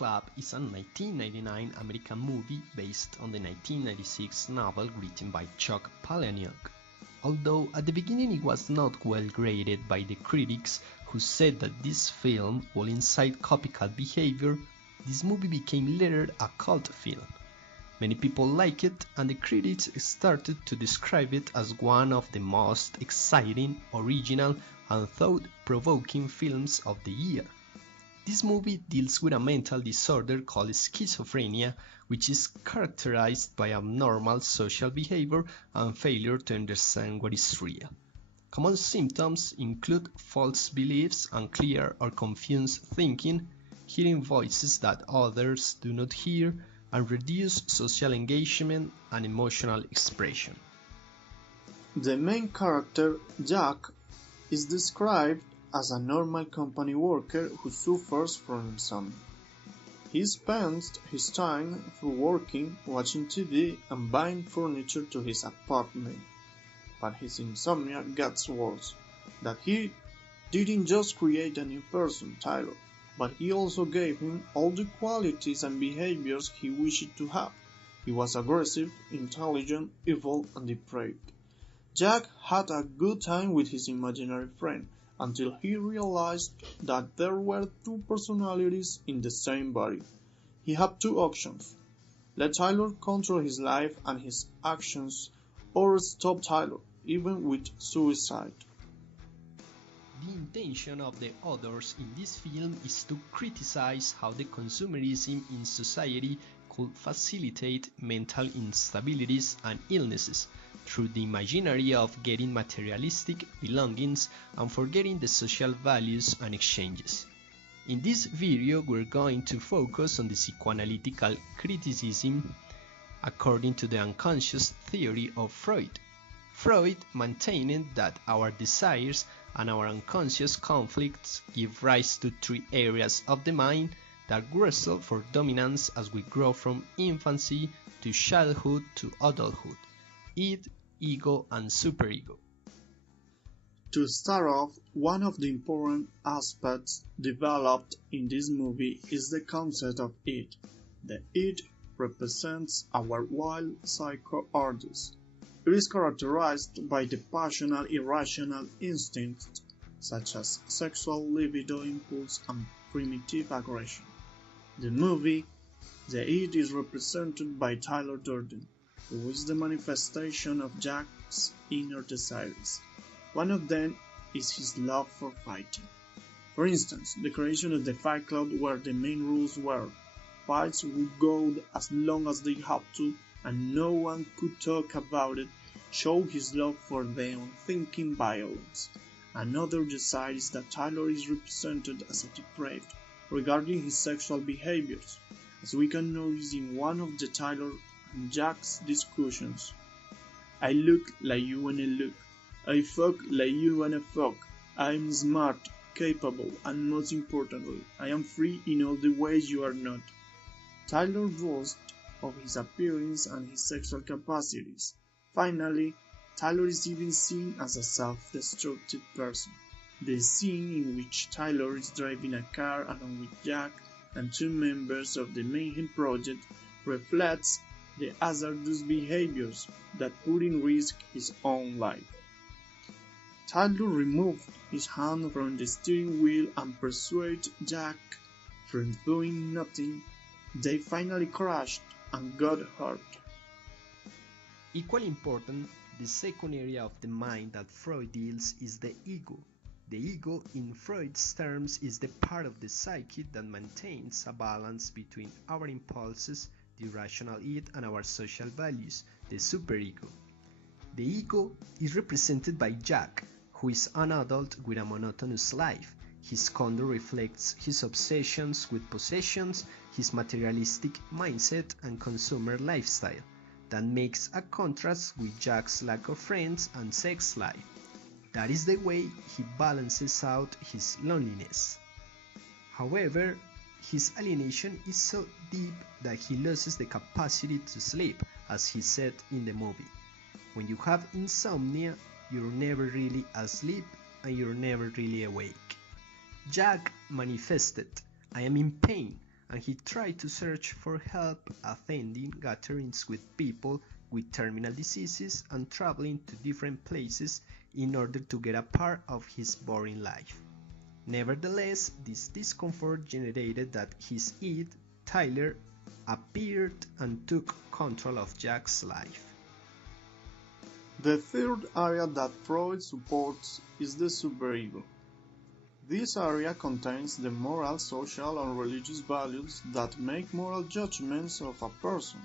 Club is a 1999 American movie based on the 1996 novel written by Chuck Palahniuk. Although at the beginning it was not well graded by the critics who said that this film will incite copycat behavior, this movie became later a cult film. Many people like it, and the critics started to describe it as one of the most exciting, original, and thought-provoking films of the year. This movie deals with a mental disorder called schizophrenia, which is characterized by abnormal social behavior and failure to understand what is real. Common symptoms include false beliefs, unclear or confused thinking, hearing voices that others do not hear, and reduced social engagement and emotional expression. The main character, Jack, is described as a normal company worker who suffers from insomnia. He spends his time through working, watching TV, and buying furniture to his apartment. But his insomnia gets worse. That he didn't just create a new person, Tyler, but he also gave him all the qualities and behaviors he wished to have. He was aggressive, intelligent, evil, and depraved. Jack had a good time with his imaginary friend, until he realized that there were two personalities in the same body. He had two options: let Tyler control his life and his actions, or stop Tyler, even with suicide. The intention of the authors in this film is to criticize how the consumerism in society could facilitate mental instabilities and illnesses through the imaginary of getting materialistic belongings and forgetting the social values and exchanges. In this video we're going to focus on the psychoanalytical criticism according to the unconscious theory of Freud. Freud maintained that our desires and our unconscious conflicts give rise to three areas of the mind that wrestle for dominance as we grow from infancy to childhood to adulthood: id, ego, and superego. To start off, one of the important aspects developed in this movie is the concept of id. The id represents our wild psycho urges. It is characterized by the passional, irrational instincts such as sexual libido impulse and primitive aggression. In the movie, the id is represented by Tyler Durden, who is the manifestation of Jack's inner desires. One of them is his love for fighting. For instance, the creation of the Fight Club, where the main rules were fights would go as long as they had to and no one could talk about it, showed his love for the unthinking violence. Another desire is that Tyler is represented as a depraved regarding his sexual behaviors, as we can notice in one of the Tyler and Jack's discussions. I look like you wanna look. I fuck like you wanna fuck. I am smart, capable, and most importantly, I am free in all the ways you are not. Tyler boasts of his appearance and his sexual capacities. Finally, Tyler is even seen as a self-destructive person. The scene in which Tyler is driving a car along with Jack and two members of the Mayhem Project reflects the hazardous behaviors that put in risk his own life. Tyler removed his hand from the steering wheel and persuaded Jack from doing nothing. They finally crashed and got hurt. Equally important, the second area of the mind that Freud deals is the ego. The ego, in Freud's terms, is the part of the psyche that maintains a balance between our impulses, the irrational id, and our social values, the superego. The ego is represented by Jack, who is an adult with a monotonous life. His conduct reflects his obsessions with possessions, his materialistic mindset, and consumer lifestyle. That makes a contrast with Jack's lack of friends and sex life. That is the way he balances out his loneliness. However, his alienation is so deep that he loses the capacity to sleep, as he said in the movie. When you have insomnia, you're never really asleep and you're never really awake. Jack manifested, I am in pain, and he tried to search for help, attending gatherings with people with terminal diseases and traveling to different places in order to get a part of his boring life. Nevertheless, this discomfort generated that his id, Tyler, appeared and took control of Jack's life. The third area that Freud supports is the superego. This area contains the moral, social, and religious values that make moral judgments of a person.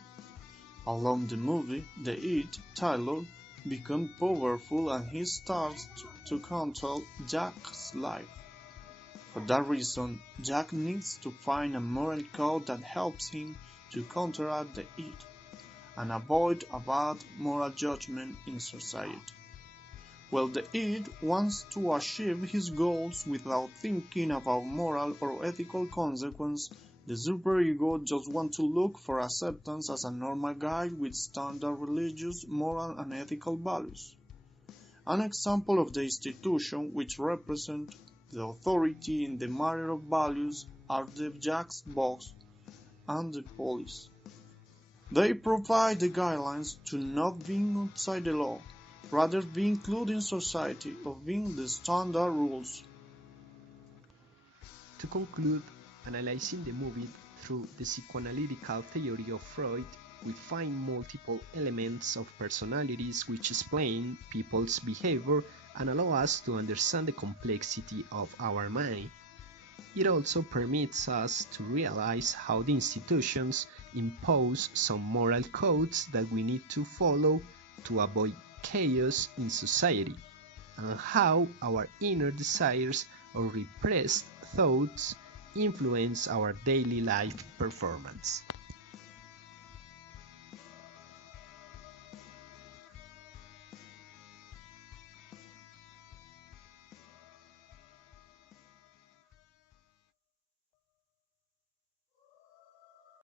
Along the movie, the id, Tyler, becomes powerful and he starts to control Jack's life. For that reason, Jack needs to find a moral code that helps him to counteract the id and avoid a bad moral judgment in society. While the id wants to achieve his goals without thinking about moral or ethical consequences, the superego just wants to look for acceptance as a normal guy with standard religious, moral, and ethical values. An example of the institution which represents the authority in the matter of values are the Jack's boss and the police. They provide the guidelines to not being outside the law, rather be included in society or being the standard rules. To conclude, analyzing the movie through the psychoanalytical theory of Freud, we find multiple elements of personalities which explain people's behavior and allow us to understand the complexity of our mind. It also permits us to realize how the institutions impose some moral codes that we need to follow to avoid chaos in society, and how our inner desires or repressed thoughts influence our daily life performance.